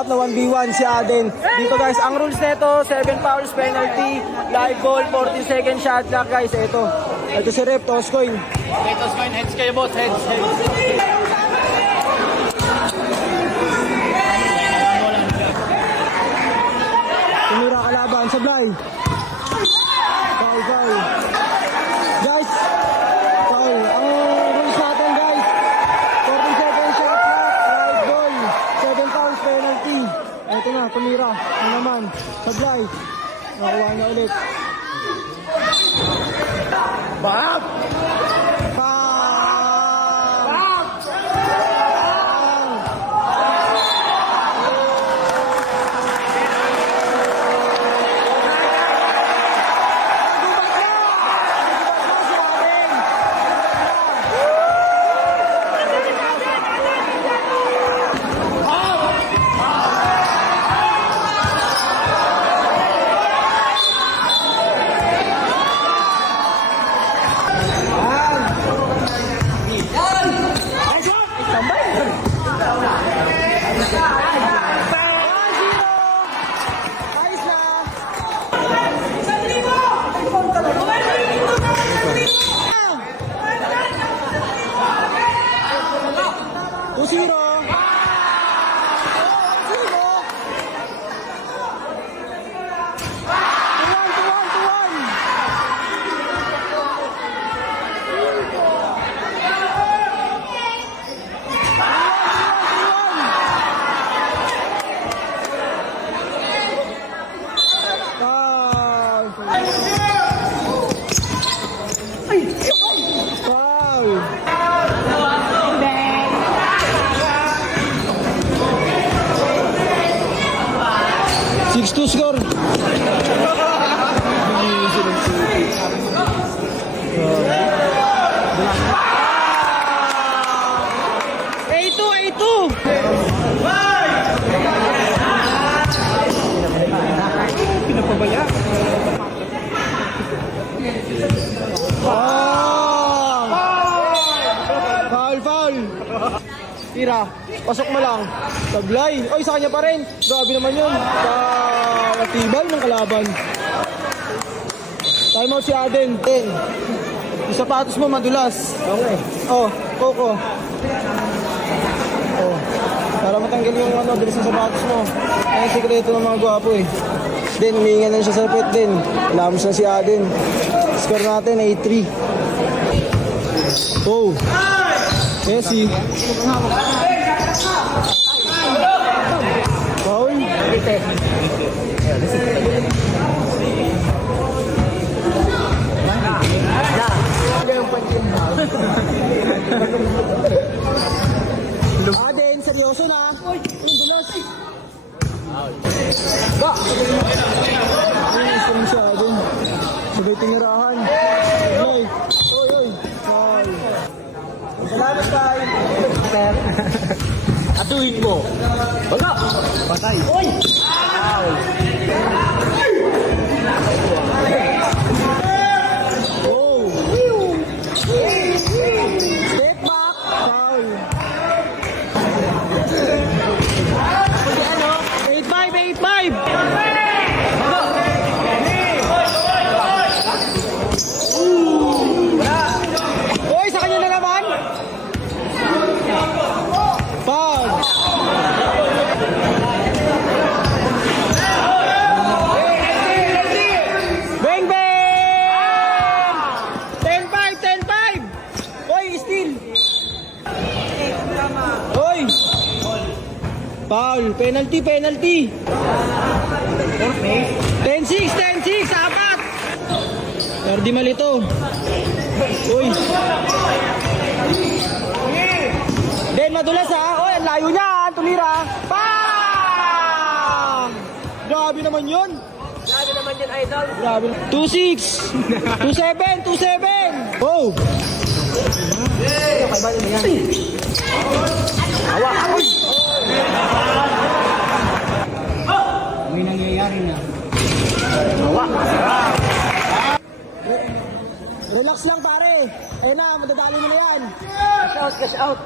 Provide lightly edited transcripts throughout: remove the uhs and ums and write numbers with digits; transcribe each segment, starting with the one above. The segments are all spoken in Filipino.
up na 1v1 si Aden. Dito guys, ang rules nito, 7 fouls, penalty, live ball, 40 second shot clock guys. Ito si Rep, toss coin. Okay, toss coin, heads kayo boss, heads. Tumira kalaban, sablay. Foul. Guys, foul. Ang rules natin guys, 40 second shot clock, live ball, 7 fouls, penalty. Ito na, tumira. Ano naman, sablay. Nakuha niya ulit. Bam! To score. A2. Pinapabaya. Foul. Tira. Pasok mo lang. Tablay. Oy, sa kanya pa rin. Grabe naman yun. Katibay ng kalaban. Time out si Aden. Yung sapatos mo madulas. Okay. Coco. Para matanggal yung dulas ng sapatos mo. Ay, sikreto ng mga gwapo eh. Then, huminga na siya sa pet din. Alamos na si Aden. Score natin, 8-3. Oh. Messi. Foul. Aden, seryoso na. Dulas. Ba! Ay, siya, Aden. Sabay tinirahan. Oy. Foul. Salamat tayo. Atuhin mo. Wala. Patay. Oy! Foul. Step back. Foul. 8-5. Oy, sa kanya na naman. Foul. Bang! 10-5. Oy, steal. Oy. Foul. Penalty. 10-6. Apat. Yardi malito. Uy. Den, madulas ha. Oy, ang layo niyan. Tumira. Bang! Grabe naman yun. Idol. Grabe. 2-6. 2-7. Oh. Awa. May nangyayari na. Awa. Relax lang pare. Eh na, madadali mo na yan. Cash out.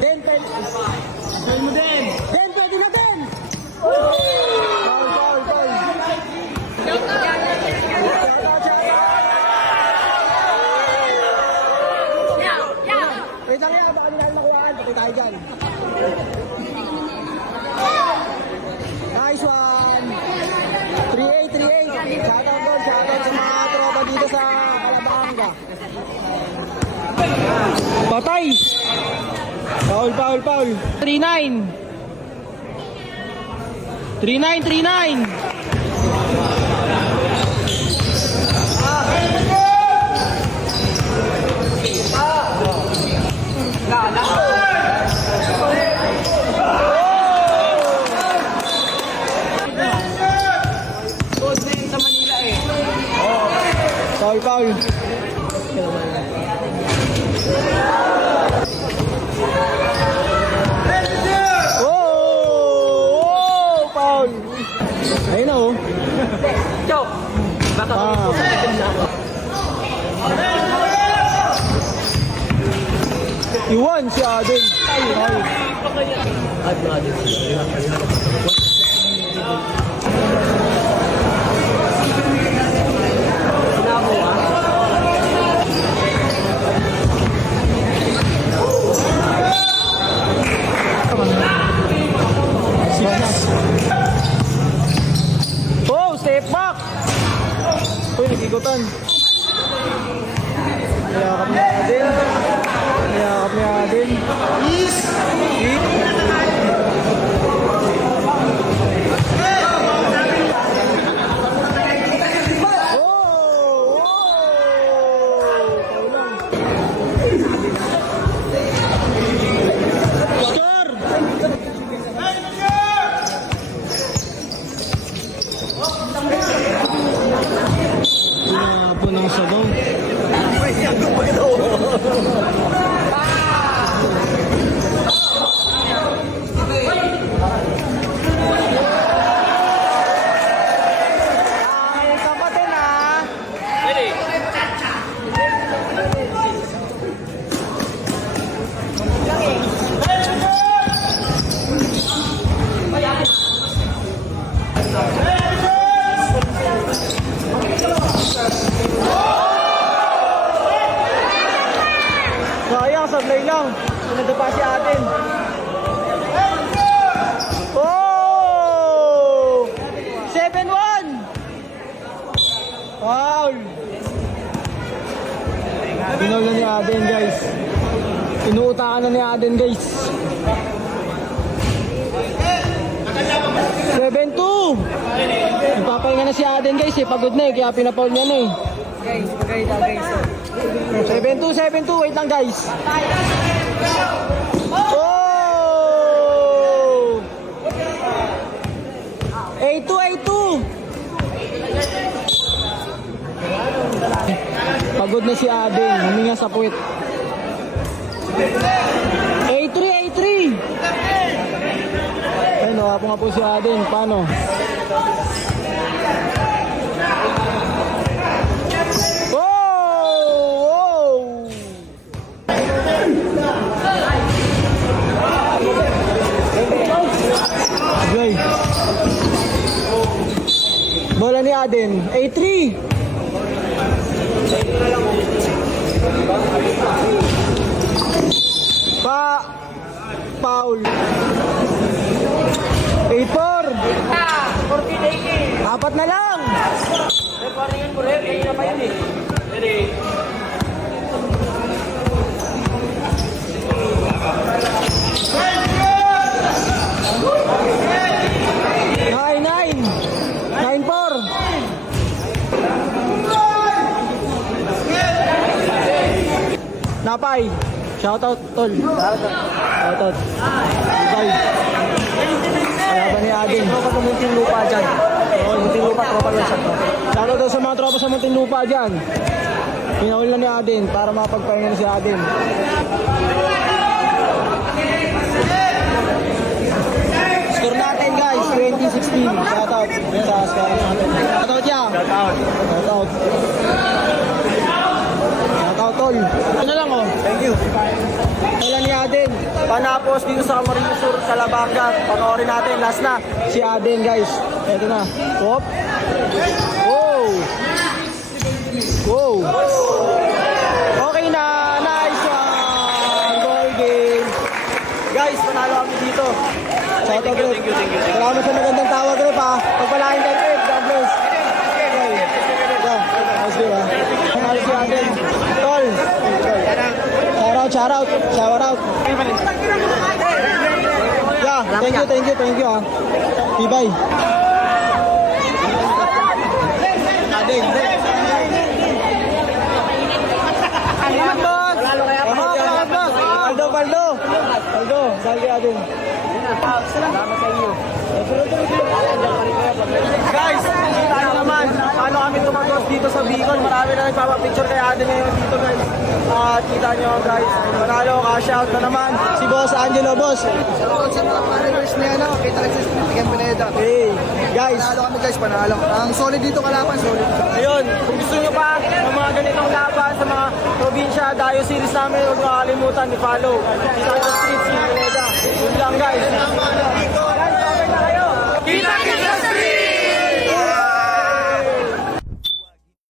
Den, pwede. Pwede mo din. Den, pwede na din. Foul, foul, foul. Shout out, shout out. Wait lang yan, baka nila nakuhaan. Pati tayo dyan. Nice one. 3-8, 3-8. Shout out doon, shout out sa mga tropa dito sa Calabanga. Patay. Foul, foul, foul. 3-9. 3-9, 3-9. Foul, foul. Oh, foul. Ayun na oh. Joke! Baka Iwan si Aden. Foul. Oh, step back. Uy, nagigutan. Niyakap niya din. Niyakap niya din. Hit. Po ng sabaw. Ay, kapatid na. Sayang, sablay lang. Nadapa si atin. Oh! 7-1! Foul! Pinol na ni Aden, guys. Inuutakan na ni Aden, guys. 7-2! Nagpapahinga na si Aden, guys. Pagod na kaya pinapaul niya na guys, maganda guys. 7-2, 7-2. Wait lang, guys. Oh! 8-2, 8-2. Pagod na si Aden. Huminga sa puwit. 8-3, 8-3. Ay, nakapo nga po si Aden. Paano? Okay. Bola ni Aden. 8-3. Foul. 8-4. Apat na lang. Nine. 9-4. Napay. Shoutout, tol. Shoutout. Napay. Kaya ba ni Adin? Tropa sa Muntinlupa dyan. Oo, Muntinlupa, tropa lang siya. Shoutout daw sa mga tropa sa Muntinlupa dyan. Pinahul na ni Adin para mapagpahinga na si Adin. Score natin guys, 2016. Shoutout. Sa score natin. Shoutout siya. Shoutout. Shoutout. Shoutout. panapos dito sa Camarines Sur, Calabanga. Panoorin natin, last na, si Aden guys. Ito na. Hop. Wow. Wow. Okay na. Nice one. Goal game. Guys, panalo kami dito. Shout out, Greg. Salamat sa magandang tawag, Greg, ha. Pagpalain kayo, Greg. God bless. Okay. Yeah. Nice game, ha. Panalo si Aden. Tol. Shout out. Yeah, thank you, ha. Tibay. Adeng. Aldo, dahil kay Adeng. Salamat sa inyo. Guys, kita nyo naman paano kami tumagos dito sa Bicol. Marami na nagpapapicture kay Adeng ngayon dito, guys. At kita nyo, guys, panalo, cash out na naman si Boss Angelo, boss. Shoutout sa mga managers ni ano, kita lang sa Bigyan Pineda. Hey, guys. Panalo kami guys, panalo. Ang solid dito kalaban, solid. Ayun, kung gusto nyo pa ng mga ganitong laban sa mga probinsya, Dayo series namin, huwag makakalimutan i-follow. Kita sa streets, Pineda. Yun lang, guys. Guys, okay na kayo. Kita!